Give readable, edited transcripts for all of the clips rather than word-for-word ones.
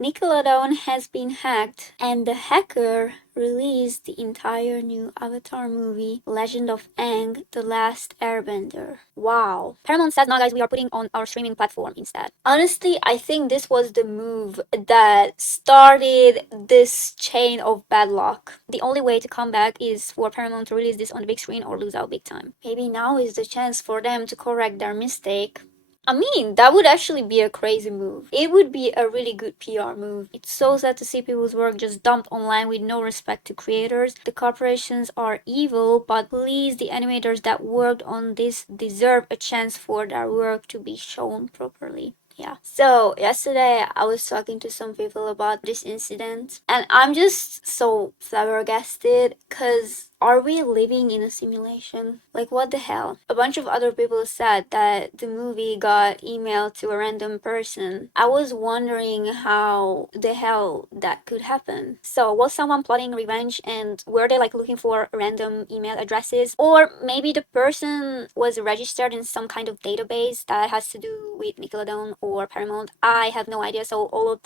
Nickelodeon has been hacked, and the hacker released the entire new Avatar movie, Legend of Aang, The Last Airbender. Wow. Paramount says, nah guys, we are putting on our streaming platform instead. Honestly, I think this was the move that started this chain of bad luck. The only way to come back is for Paramount to release this on the big screen or lose out big time. Maybe now is the chance for them to correct their mistake. I mean, that would actually be a crazy move. It would be a really good PR move. It's so sad to see people's work just dumped online with no respect to creators. The corporations are evil, but please, the animators that worked on this deserve a chance for their work to be shown properly. Yeah. So yesterday I was talking to some people about this incident, and I'm just so flabbergasted because are we living in a simulation? Like, what the hell? A bunch of other people said that the movie got emailed to a random person. I was wondering how the hell that could happen. So, was someone plotting revenge and were they like looking for random email addresses? Or maybe the person was registered in some kind of database that has to do with Nickelodeon or Paramount. I have no idea. So, all of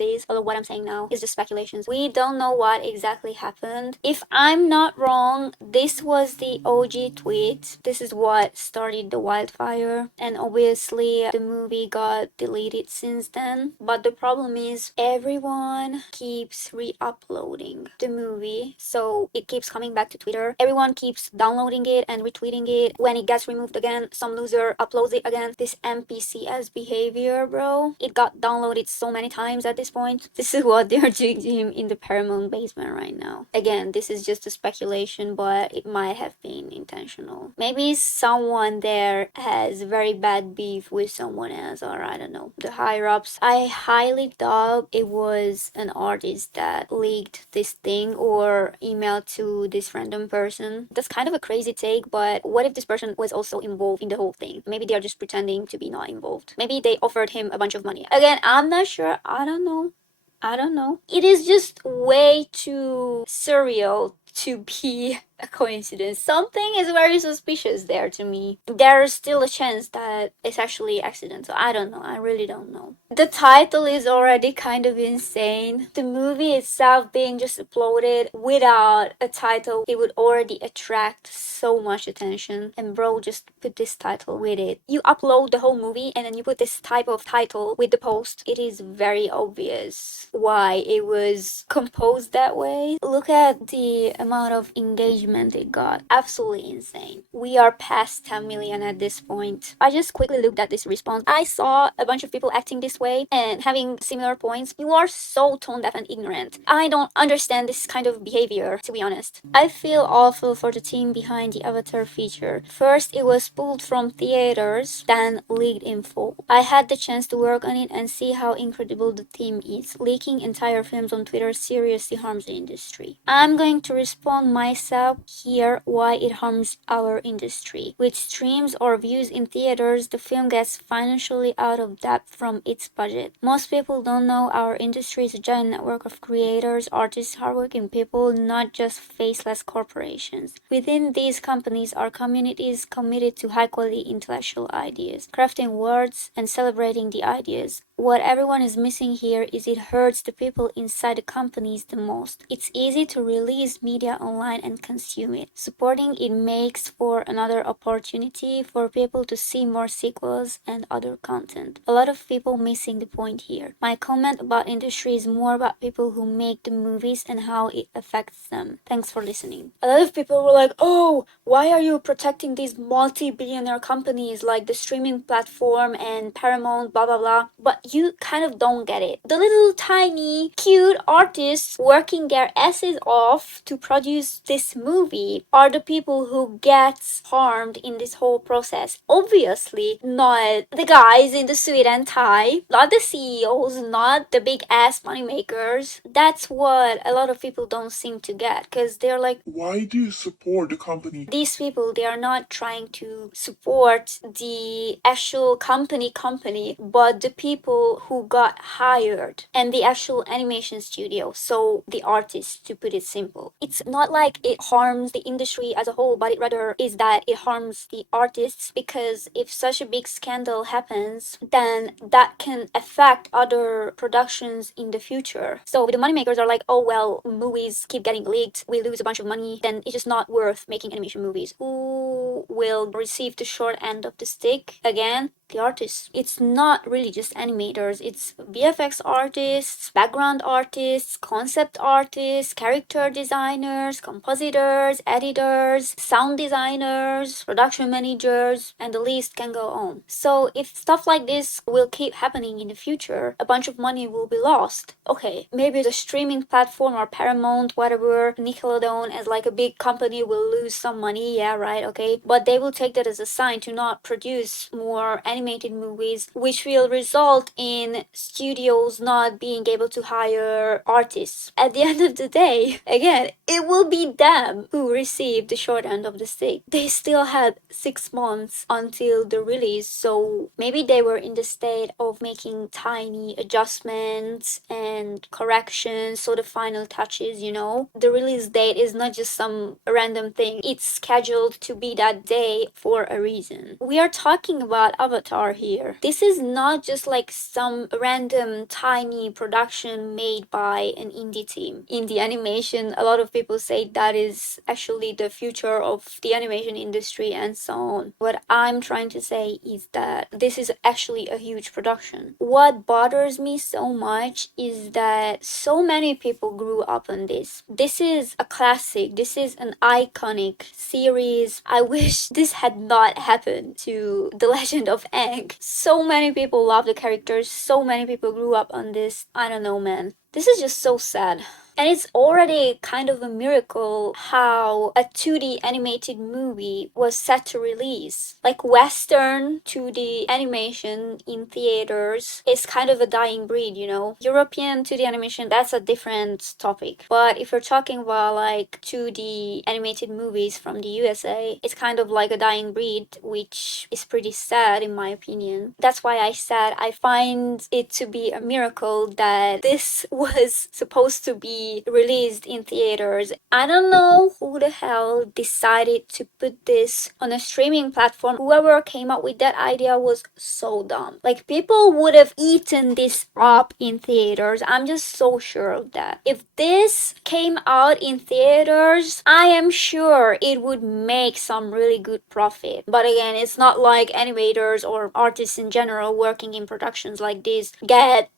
what I'm saying now is just speculations. We don't know what exactly happened. If I'm not wrong, this was the OG tweet. This is what started the wildfire, and obviously the movie got deleted since then. But the problem is everyone keeps re-uploading the movie, so it keeps coming back to Twitter. Everyone keeps downloading it and retweeting it. When it gets removed again, some loser uploads it again. This npcs behavior, bro, it got downloaded so many times at this point. This is what they're doing to him in the Paramount basement right now. Again, this is just a speculation, but it might have been intentional. Maybe someone there has very bad beef with someone else, or I don't know, the higher ups. I highly doubt it was an artist that leaked this thing or emailed to this random person. That's kind of a crazy take, but what if this person was also involved in the whole thing? Maybe they are just pretending to be not involved. Maybe they offered him a bunch of money. Again, I'm not sure. I don't know. It is just way too surreal to be a coincidence. Something is very suspicious there to me. There's still a chance that it's actually accidental. I don't know. I really don't know. The title is already kind of insane. The movie itself being just uploaded without a title, it would already attract so much attention. And bro, just put this title with it. You upload the whole movie and then you put this type of title with the post. It is very obvious why it was composed that way. Look at the amount of engagement it got. Absolutely insane. We are past 10 million at this point. I just quickly looked at this response. I saw a bunch of people acting this way and having similar points. You are so tone deaf and ignorant. I don't understand this kind of behavior, to be honest. I feel awful for the team behind the Avatar feature. First, it was pulled from theaters, then leaked in full. I had the chance to work on it and see how incredible the team is. Leaking entire films on Twitter seriously harms the industry. I'm going to respond myself here why it harms our industry. With streams or views in theaters, the film gets financially out of depth from its budget. Most people don't know our industry is a giant network of creators, artists, hardworking people, not just faceless corporations. Within these companies are communities committed to high quality intellectual ideas, crafting words and celebrating the ideas. What everyone is missing here is it hurts the people inside the companies the most. It's easy to release media online and consume it. Supporting it makes for another opportunity for people to see more sequels and other content. A lot of people missing the point here. My comment about industry is more about people who make the movies and how it affects them. Thanks for listening. A lot of people were like, oh, why are you protecting these multi-billionaire companies like the streaming platform and Paramount, blah blah blah. But you kind of don't get it. The little tiny cute artists working their asses off to produce this movie are the people who gets harmed in this whole process. Obviously not the guys in the suit and tie, not the CEOs, not the big ass money makers. That's what a lot of people don't seem to get, because they're like, why do you support the company? These people, they are not trying to support the actual company, but the people people who got hired and the actual animation studio, so the artists, to put it simple. It's not like it harms the industry as a whole, but it rather is that it harms the artists, because if such a big scandal happens, then that can affect other productions in the future. So the moneymakers are like, oh well, movies keep getting leaked, we lose a bunch of money, then it's just not worth making animation movies. Who will receive the short end of the stick? Again, the artists. It's not really just animators, it's VFX artists, background artists, concept artists, character designers, compositors, editors, sound designers, production managers, and the list can go on. So if stuff like this will keep happening in the future, a bunch of money will be lost. Okay, maybe the streaming platform or Paramount, whatever, Nickelodeon as like a big company will lose some money, yeah, right, okay, but they will take that as a sign to not produce more animated movies, which will result in studios not being able to hire artists. At the end of the day, again, it will be them who receive the short end of the stick. They still had 6 months until the release, so maybe they were in the state of making tiny adjustments and corrections, so the final touches, the release date is not just some random thing, it's scheduled to be that day for a reason. We are talking about Avatar here. This is not just like some random tiny production made by an indie team. Indie animation, a lot of people say that is actually the future of the animation industry and so on. What I'm trying to say is that this is actually a huge production. What bothers me so much is that so many people grew up on this. This is a classic, this is an iconic series. I wish this had not happened to The Legend of Aang. So many people love the characters, so many people grew up on this. I don't know, man. This is just so sad. And it's already kind of a miracle how a 2D animated movie was set to release. Like Western 2D animation in theaters is kind of a dying breed, European 2D animation, that's a different topic. But if you're talking about like 2D animated movies from the USA, it's kind of like a dying breed, which is pretty sad in my opinion. That's why I said I find it to be a miracle that this was supposed to be released in theaters. I don't know who the hell decided to put this on a streaming platform. Whoever came up with that idea was so dumb. Like, people would have eaten this up in theaters. I'm just so sure of that. If this came out in theaters, I am sure it would make some really good profit. But again, it's not like animators or artists in general working in productions like this get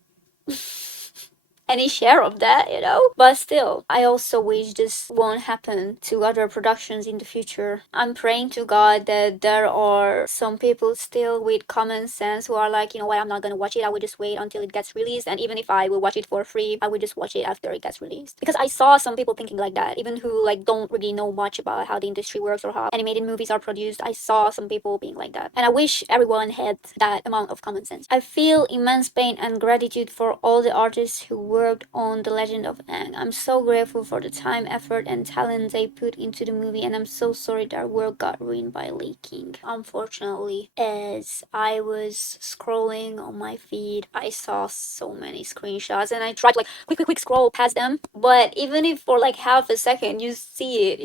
any share of that, But still, I also wish this won't happen to other productions in the future. I'm praying to God that there are some people still with common sense who are like, you know what, I'm not gonna watch it, I will just wait until it gets released, and even if I will watch it for free, I will just watch it after it gets released. Because I saw some people thinking like that, even who like don't really know much about how the industry works or how animated movies are produced. I saw some people being like that. And I wish everyone had that amount of common sense. I feel immense pain and gratitude for all the artists who worked on The Legend of Aang. I'm so grateful for the time, effort, and talent they put into the movie, and I'm so sorry their work got ruined by leaking. Unfortunately, as I was scrolling on my feed, I saw so many screenshots, and I tried to like quick scroll past them, but even if for like half a second you see it,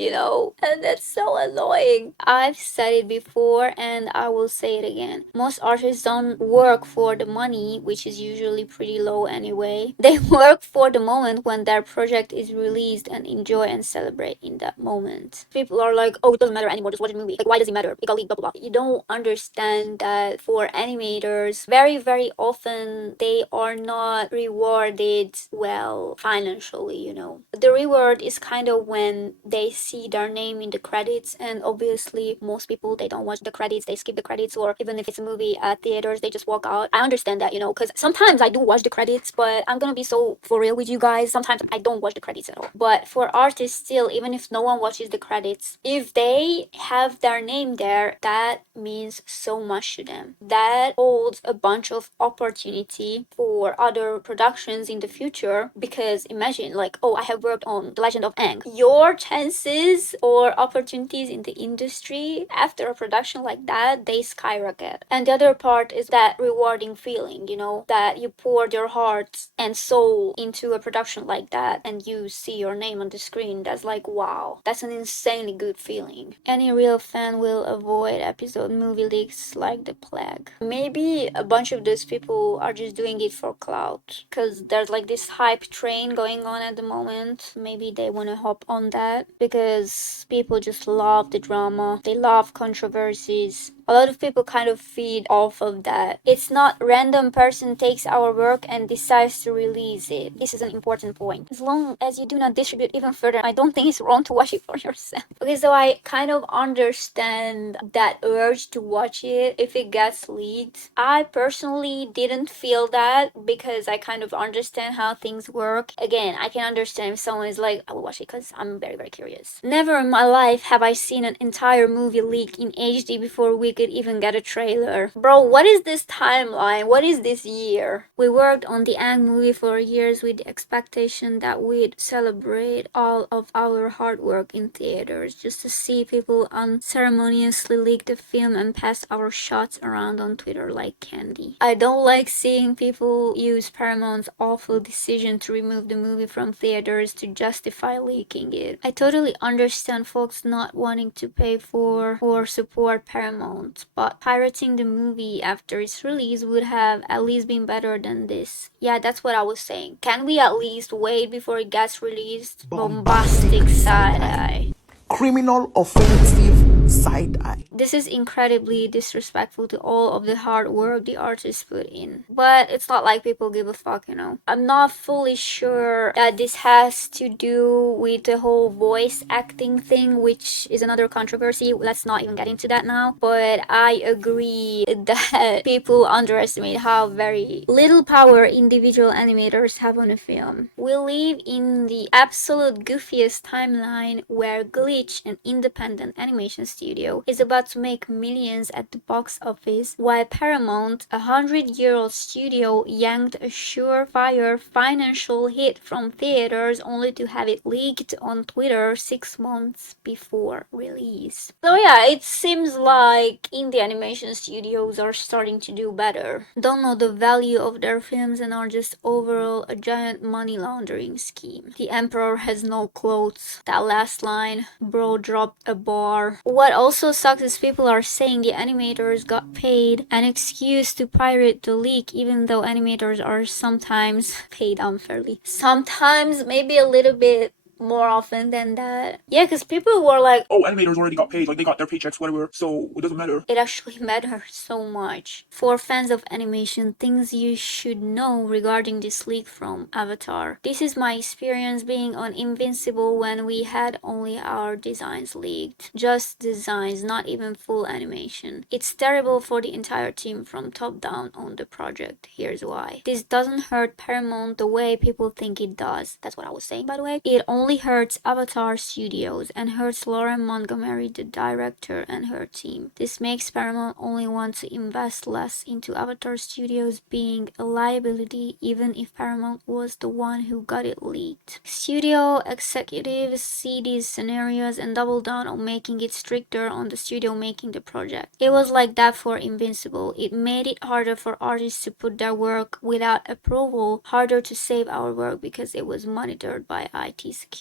and that's so annoying. I've said it before and I will say it again. Most artists don't work for the money, which is usually pretty low anyway. They work for the moment when their project is released and enjoy and celebrate in that moment. People are like, oh, it doesn't matter anymore, just watch the movie. Like, why does it matter? It got leaked, blah, blah, blah. You don't understand that for animators, very, very often they are not rewarded well financially, The reward is kind of when they see their name in the credits, and obviously most people, they don't watch the credits, they skip the credits, or even if it's a movie at theaters, they just walk out. I understand that, because sometimes I do watch the credits, but I'm gonna be so so for real with you guys, sometimes I don't watch the credits at all. But for artists still, even if no one watches the credits, if they have their name there, that means so much to them. That holds a bunch of opportunity for other productions in the future, because imagine like, oh, I have worked on The Legend of Aang. Your chances or opportunities in the industry after a production like that, they skyrocket. And the other part is that rewarding feeling, you know, that you poured your heart and soul into a production like that and you see your name on the screen. That's like, wow, that's an insanely good feeling. Any real fan will avoid episode movie leaks like the plague. Maybe a bunch of those people are just doing it for clout, because there's like this hype train going on at the moment. Maybe they want to hop on that because people just love the drama, they love controversies. A lot of people kind of feed off of that. It's not random person takes our work and decides to release it. This is an important point. As long as you do not distribute even further, I don't think it's wrong to watch it for yourself. Okay, so I kind of understand that urge to watch it if it gets leaked. I personally didn't feel that because I kind of understand how things work. Again, I can understand if someone is like, I will watch it because I'm very, very curious. Never in my life have I seen an entire movie leak in HD before we could even get a trailer. Bro, what is this timeline? What is this year? We worked on the Aang movie for years with the expectation that we'd celebrate all of our hard work in theaters, just to see people unceremoniously leak the film and pass our shots around on Twitter like candy. I don't like seeing people use Paramount's awful decision to remove the movie from theaters to justify leaking it. I totally understand folks not wanting to pay for or support Paramount, but pirating the movie after its release would have at least been better than this. Yeah, that's what I was saying. Can we at least wait before it gets released? Bombastic side-eye. Criminal offensive side-eye. This is incredibly disrespectful to all of the hard work the artists put in. But it's not like people give a fuck, you know. I'm not fully sure that this has to do with the whole voice acting thing, which is another controversy. Let's not even get into that now. But I agree that people underestimate how very little power individual animators have on a film. We live in the absolute goofiest timeline where Glitch, an independent animation studio, is about to make millions at the box office, while Paramount, a 100-year-old studio, yanked a surefire financial hit from theaters only to have it leaked on Twitter 6 months before release. So yeah, it seems like indie animation studios are starting to do better. Don't know the value of their films and are just overall a giant money laundering scheme. The Emperor has no clothes. That last line, bro dropped a bar. What also sucks is people are saying the animators got paid an excuse to pirate the leak, even though animators are sometimes paid unfairly. Sometimes maybe a little bit more often than that. Yeah, because people were like, oh, animators already got paid, like they got their paychecks, whatever, so it doesn't matter. It actually matters so much. For fans of animation, things you should know regarding this leak from Avatar. This is my experience being on Invincible when we had only our designs leaked. Just designs, not even full animation. It's terrible for the entire team from top down on the project. Here's why. This doesn't hurt Paramount the way people think it does. That's what I was saying, by the way. It only hurts Avatar Studios and hurts Lauren Montgomery, the director, and her team. This makes Paramount only want to invest less into Avatar Studios being a liability, even if Paramount was the one who got it leaked. Studio executives see these scenarios and double down on making it stricter on the studio making the project. It was like that for Invincible. It made it harder for artists to put their work without approval, harder to save our work because it was monitored by IT security.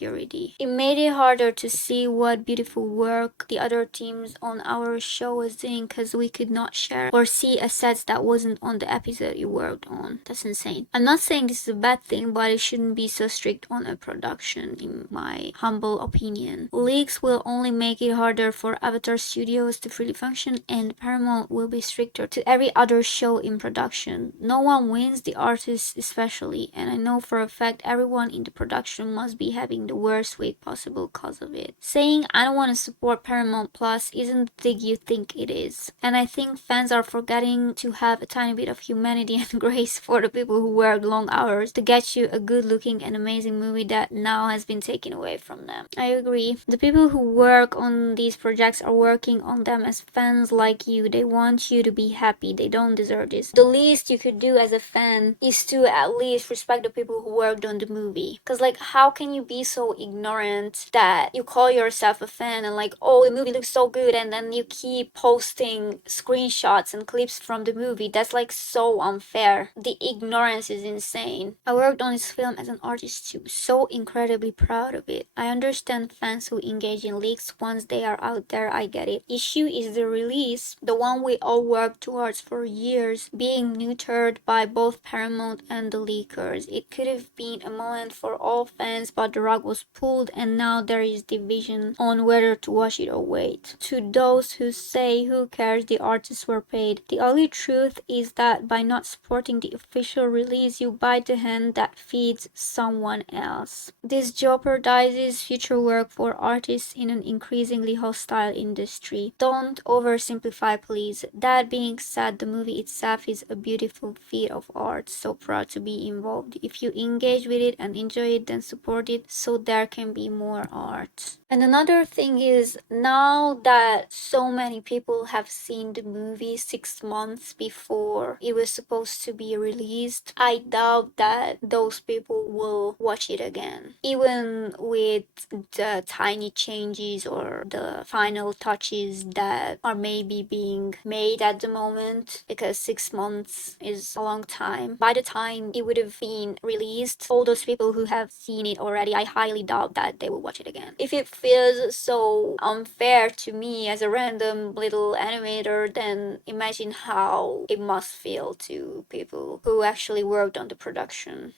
It made it harder to see what beautiful work the other teams on our show was doing because we could not share or see assets that wasn't on the episode you worked on. That's insane. I'm not saying this is a bad thing, but it shouldn't be so strict on a production, in my humble opinion. Leaks will only make it harder for Avatar Studios to freely function, and Paramount will be stricter to every other show in production. No one wins, the artists especially, and I know for a fact everyone in the production must be having the worst way possible because of it. Saying I don't want to support Paramount Plus isn't the thing you think it is. And I think fans are forgetting to have a tiny bit of humanity and grace for the people who work long hours to get you a good looking and amazing movie that now has been taken away from them. I agree. The people who work on these projects are working on them as fans like you. They want you to be happy. They don't deserve this. The least you could do as a fan is to at least respect the people who worked on the movie. Cause like, how can you be so ignorant that you call yourself a fan and like, oh, the movie looks so good, and then you keep posting screenshots and clips from the movie? That's like so unfair. The ignorance is insane. I worked on this film as an artist too, so incredibly proud of it. I understand fans who engage in leaks once they are out there, I get it. Issue is the release, the one we all worked towards for years, being neutered by both Paramount and the leakers. It could have been a moment for all fans, but the rug was pulled and now there is division on whether to watch it or wait. To those who say who cares, the artists were paid, the only truth is that by not supporting the official release, you bite the hand that feeds someone else. This jeopardizes future work for artists in an increasingly hostile industry. Don't oversimplify, please. That being said, the movie itself is a beautiful feat of art. So proud to be involved. If you engage with it and enjoy it, then support it so there can be more art. And another thing is, now that so many people have seen the movie 6 months before it was supposed to be released, I doubt that those people will watch it again. Even with the tiny changes or the final touches that are maybe being made at the moment, because 6 months is a long time. By the time it would have been released, all those people who have seen it already, I highly doubt that they will watch it again. If it feels so unfair to me as a random little animator, then imagine how it must feel to people who actually worked on the production.